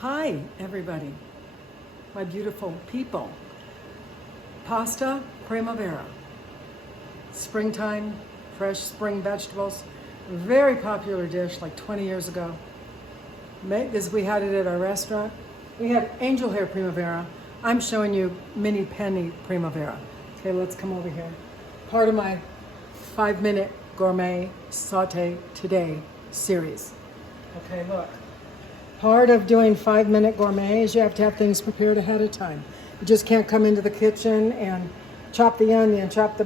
Hi, everybody, my beautiful people. Pasta Primavera. Springtime, fresh spring vegetables. Very popular dish like 20 years ago. This, we had it at our restaurant. We had angel hair Primavera. I'm showing you mini penny Primavera. Okay, let's come over here. Part of my 5-minute gourmet saute today series. Okay, look. Part of doing 5-minute gourmet is you have to have things prepared ahead of time. You just can't come into the kitchen and chop the onion, chop the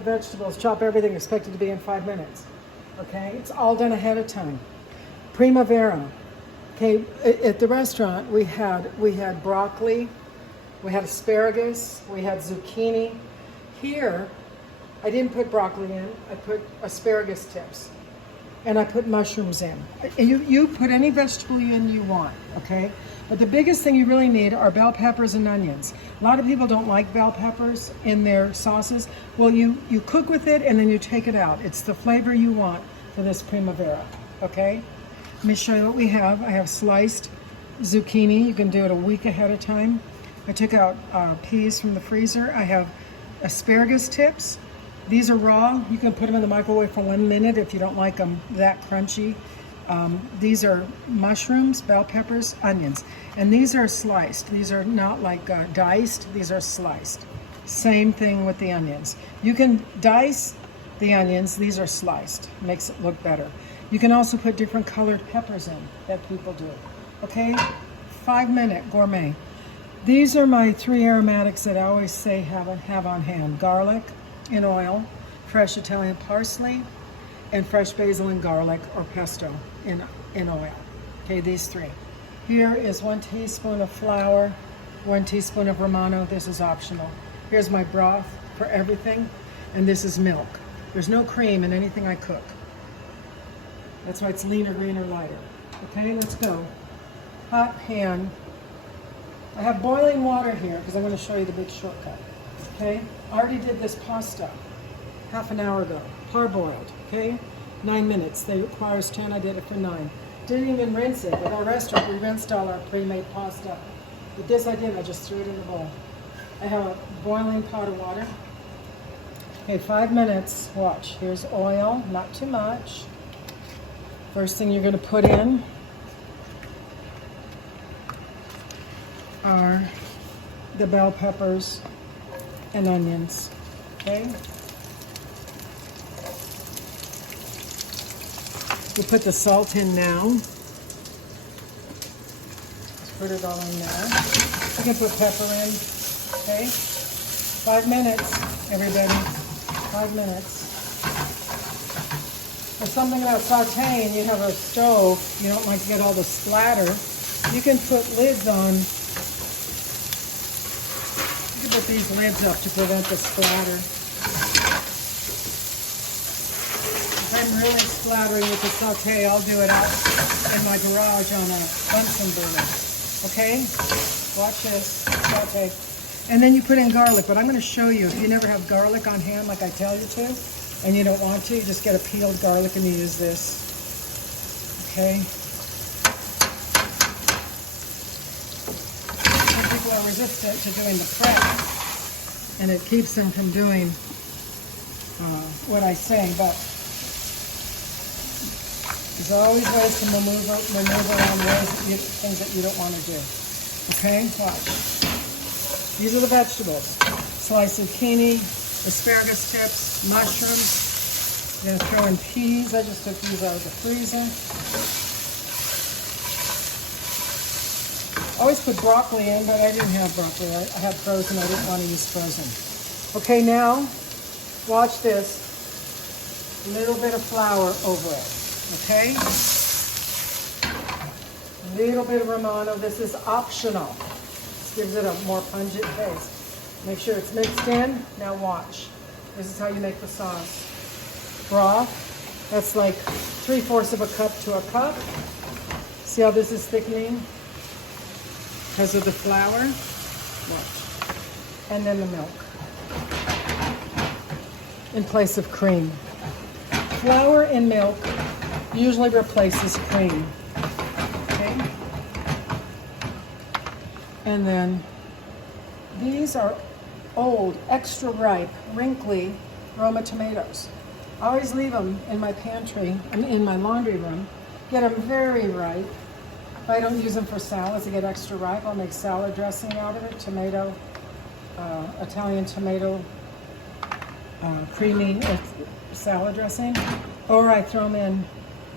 vegetables, chop everything, expect it to be in 5 minutes. Okay, it's all done ahead of time. Primavera. Okay, at the restaurant we had broccoli, we had asparagus, we had zucchini. Here, I didn't put broccoli in, I put asparagus tips. And I put mushrooms in. You put any vegetable in you want, okay? But the biggest thing you really need are bell peppers and onions. A lot of people don't like bell peppers in their sauces. Well, you cook with it and then you take it out. It's the flavor you want for this Primavera, okay? Let me show you what we have. I have sliced zucchini. You can do it a week ahead of time. I took out peas from the freezer. I have asparagus tips. These are raw. You can put them in the microwave for 1 minute if you don't like them that crunchy. These are mushrooms, bell peppers, onions. And these are sliced. These are not like diced. These are sliced. Same thing with the onions. You can dice the onions. These are sliced. Makes it look better. You can also put different colored peppers in that people do. Okay? 5-minute gourmet. These are my 3 aromatics that I always say have on hand. Garlic in oil, fresh Italian parsley, and fresh basil and garlic or pesto in oil. Okay, these 3. Here is 1 teaspoon of flour, 1 teaspoon of Romano. This is optional. Here's my broth for everything, and this is milk. There's no cream in anything I cook. That's why it's leaner, greener, lighter. Okay, let's go. Hot pan. I have boiling water here because I'm going to show you the big shortcut. Okay, I already did this pasta half an hour ago, parboiled, okay? 9 minutes, they requires 10, I did it for 9. Didn't even rinse it. At our restaurant, we rinsed all our pre-made pasta. But this I didn't, I just threw it in the bowl. I have a boiling pot of water. Okay, 5 minutes, watch. Here's oil, not too much. First thing you're gonna put in are the bell peppers and onions, okay? You put the salt in now. Just put it all in now. You can put pepper in, okay? 5 minutes, everybody, 5 minutes. For something about sauteing, you have a stove, you don't like to get all the splatter, you can put lids on. Put these lids up to prevent the splatter. If I'm really splattering with the saute, I'll do it out in my garage on a Bunsen burner. Okay? Watch this. Saute. And then you put in garlic, but I'm going to show you. If you never have garlic on hand like I tell you to, and you don't want to, you just get a peeled garlic and you use this. Okay? People are resistant to doing the prep, and it keeps them from doing what I say, but there's always ways to maneuver around things that you don't want to do. Okay, watch. These are the vegetables. Sliced zucchini, asparagus tips, mushrooms. I'm going to throw in peas. I just took these out of the freezer. I always put broccoli in, but I didn't have broccoli. I had frozen. I didn't want to use frozen. Okay, now, watch this. A little bit of flour over it, okay? A little bit of Romano. This is optional. This gives it a more pungent taste. Make sure it's mixed in. Now watch. This is how you make the sauce. Broth. That's like 3/4 of a cup to a cup. See how this is thickening? Because of the flour. Watch. And then the milk. In place of cream. Flour and milk usually replaces cream. Okay? And then these are old, extra ripe, wrinkly Roma tomatoes. I always leave them in my pantry, in my laundry room. Get them very ripe. If I don't use them for salads, they get extra ripe. I'll make salad dressing out of it, tomato, Italian tomato, creamy salad dressing. Or I throw them in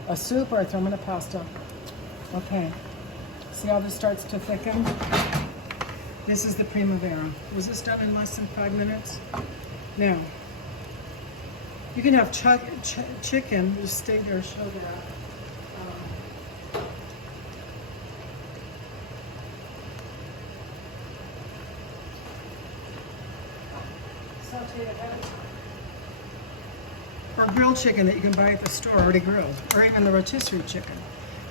a soup, or I throw them in a pasta. Okay, see how this starts to thicken? This is the Primavera. Was this done in less than 5 minutes? Now, you can have chicken, just stay there, show that. Saute it ahead of time. Or grilled chicken that you can buy at the store already grilled, or even the rotisserie chicken.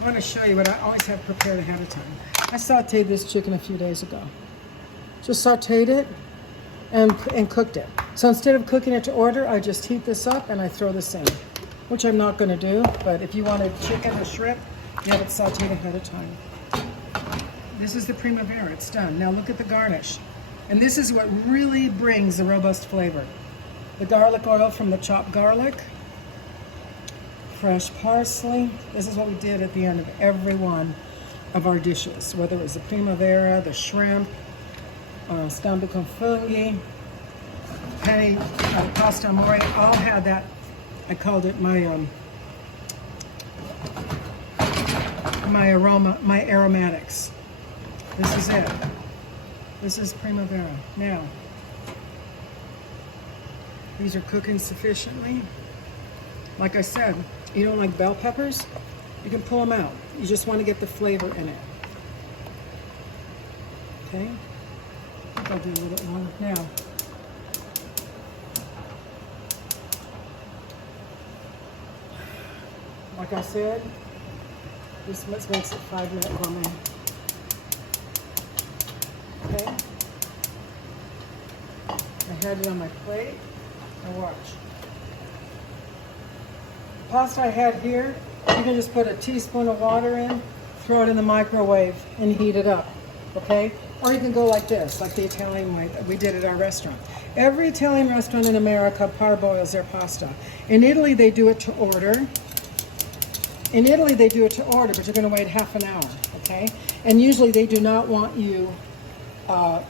I want to show you what I always have prepared ahead of time. I sauteed this chicken a few days ago. Just sauteed it and cooked it. So instead of cooking it to order, I just heat this up and I throw this in, which I'm not going to do, but if you wanted chicken or shrimp, you have it sauteed ahead of time. This is the Primavera, it's done. Now look at the garnish. And this is what really brings the robust flavor. The garlic oil from the chopped garlic, fresh parsley. This is what we did at the end of every one of our dishes, whether it was the Primavera, the shrimp, scampi con funghi, penne, pasta amore, all had that. I called it my aromatics. This is it. This is Primavera. Now, these are cooking sufficiently. Like I said, you don't like bell peppers, you can pull them out. You just want to get the flavor in it. Okay? I think I'll do a little bit more now. Like I said, this makes it 5-minute gourmet. Okay? I had it on my plate. Now watch. The pasta I had here, you can just put a teaspoon of water in, throw it in the microwave, and heat it up. Okay? Or you can go like this, like the Italian way that we did at our restaurant. Every Italian restaurant in America parboils their pasta. In Italy, they do it to order. In Italy, they do it to order, but you're going to wait half an hour, okay? And usually they do not want you, a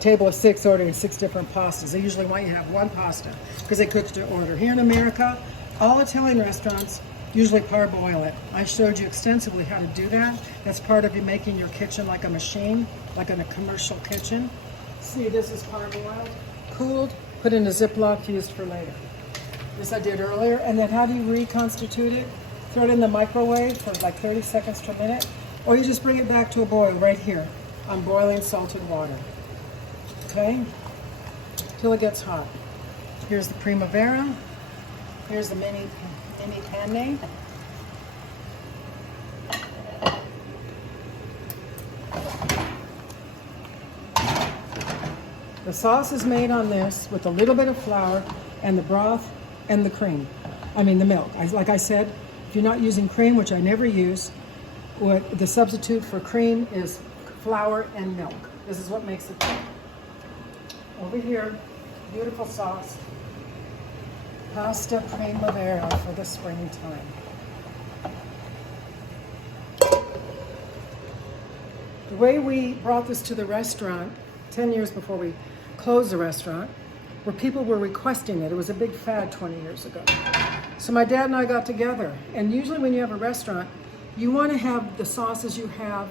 table of 6 ordering 6 different pastas. They usually want you to have one pasta because they cook it to order. Here in America, all Italian restaurants usually parboil it. I showed you extensively how to do that. That's part of you making your kitchen like a machine, like in a commercial kitchen. See, this is parboiled, cooled, put in a Ziploc, used for later. This I did earlier. And then how do you reconstitute it? Throw it in the microwave for like 30 seconds to a minute, or you just bring it back to a boil right here on boiling salted water. Okay? Till it gets hot. Here's the Primavera. Here's the mini penne. The sauce is made on this with a little bit of flour and the broth and the cream. I mean the milk. Like I said, if you're not using cream, which I never use, what the substitute for cream is flour and milk. This is what makes it good. Over here, beautiful sauce. Pasta Primavera for the springtime. The way we brought this to the restaurant 10 years before we closed the restaurant, where people were requesting it. It was a big fad 20 years ago. So my dad and I got together, and usually when you have a restaurant, you want to have the sauces you have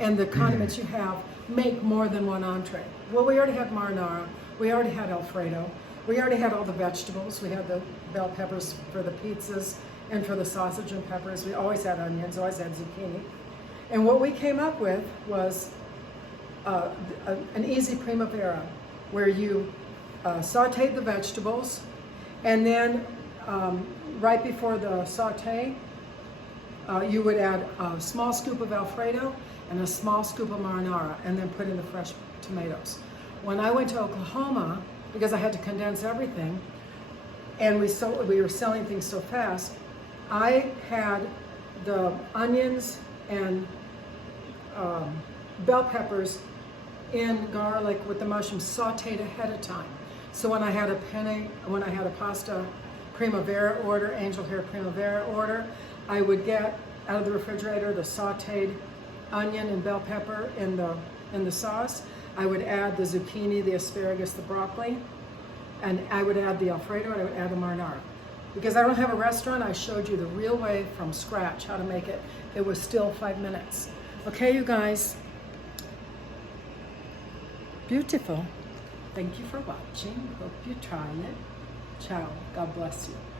and the condiments you have make more than one entree. Well, we already had marinara, we already had Alfredo, we already had all the vegetables. We had the bell peppers for the pizzas and for the sausage and peppers. We always had onions, always had zucchini. And what we came up with was an easy Primavera, where you sauteed the vegetables, and then right before the saute, you would add a small scoop of Alfredo and a small scoop of marinara, and then put in the fresh tomatoes. When I went to Oklahoma, because I had to condense everything, and we were selling things so fast, I had the onions and bell peppers in garlic with the mushrooms sauteed ahead of time. So when I had a pasta Primavera order, angel hair Primavera order, I would get out of the refrigerator the sauteed onion and bell pepper in the sauce. I would add the zucchini, the asparagus, the broccoli, and I would add the Alfredo, and I would add the marinara. Because I don't have a restaurant, I showed you the real way from scratch how to make it. It was still 5 minutes. Okay, you guys. Beautiful. Thank you for watching. Hope you try it. Ciao. God bless you.